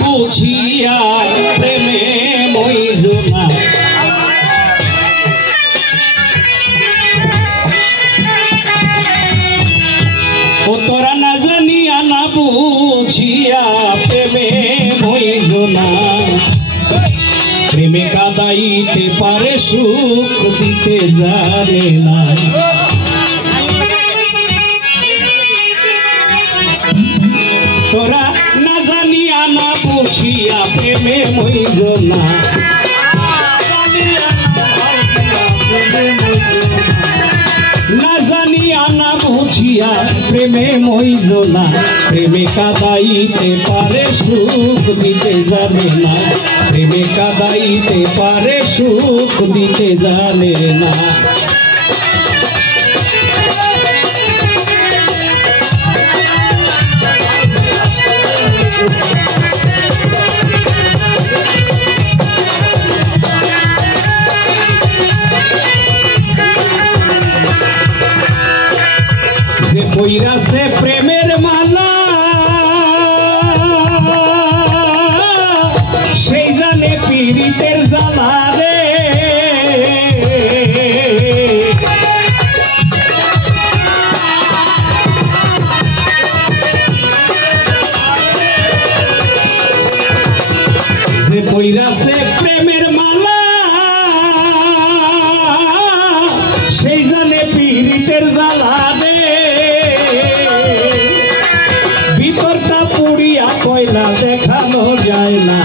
বুঝিয়া প্রেমে মইজনা ও তোরা না জানিয়া না বুঝিয়া প্রেমে মইজনা প্রেমে কাদাইতে পারে সুখ দিতে জানে না তোরা না জানিয়া না বুঝিয়া প্রেমে মইজনা না জানিয়া না বুঝিয়া প্রেমে মইজনা প্রেমে কাদাইতে পারে সুখ দিতে জানে না প্রেমে কাদাইতে পারে সুখ দিতে জানে না কইরা সে প্রেমের মালা সেই জানে পীড়িতের জ্বালা রে সে কইরা সে প্রেমের মালা সেই জানে পীড়িতের জ্বালা রে কয়লা দেখানো যায় না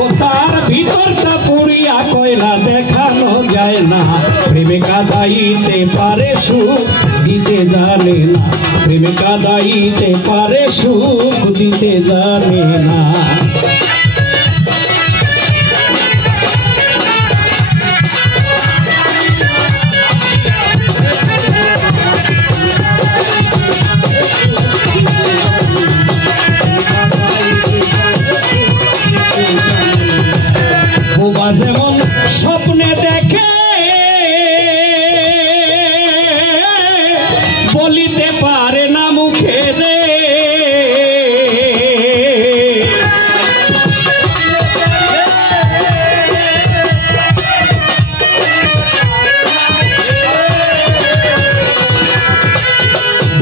ও তার ভিতরটা পুড়িয়া কয়লা দেখানো যায় না প্রেমে কাদাইতে পারে সুখ দিতে জানে না প্রেমে কাদাইতে পারে সুখ দিতে জানে না যেমন স্বপ্নে দেখে বলিতে পারে না মুখে রে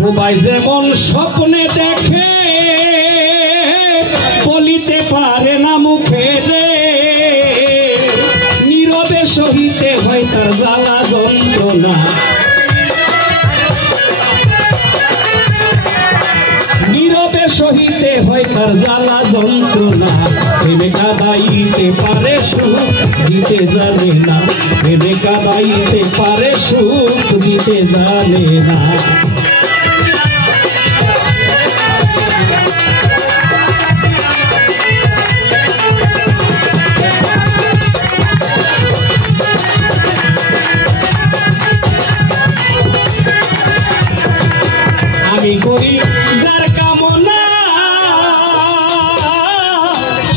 বুবাই যেমন স্বপ্নে দেখে বলিতে পারে না মুখে রে সহিতে হয় তার জ্বালা যন্ত্রণা নীরবে সহিতে হয় তার জ্বালা যন্ত্রণা প্রেমে কাদাইতে পারে সুখ দিতে জানে না প্রেমে কাদাইতে পারে সুখ দিতে জানে না আমি করি যার কামনা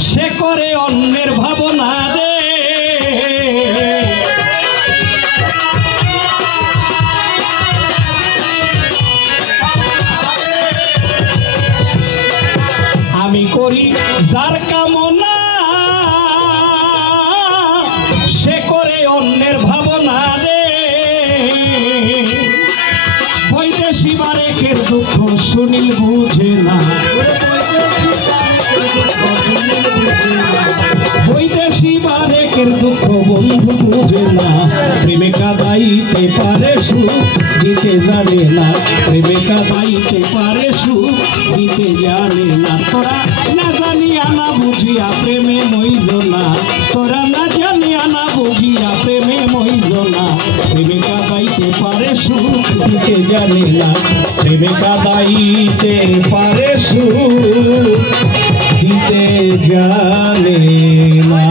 সে করে অন্যের ভাবনা রে আমি করি যার কামনা সে করে অন্যের ভাবনা রে বৈদেশি মারেকের দুঃখ সুনীল বুঝে না বৈদেশি মারেকের দুঃখ বন্ধু বুঝে না প্রেমে কাদাইতে পারে সুখ দিতে জানে না প্রেমে কাদাইতে পারে সুখ দিতে জানে না তোরা না জানিয়া না বুঝিয়া প্রেমে মইজনা তোরা না জানিয়া না বুঝিয়া প্রেমে মইজনা প্রেমে কাদাইতে পারে সুখ দিতে জানে না প্রেমে কাদাইতে পারে সুখ দিতে জানে না।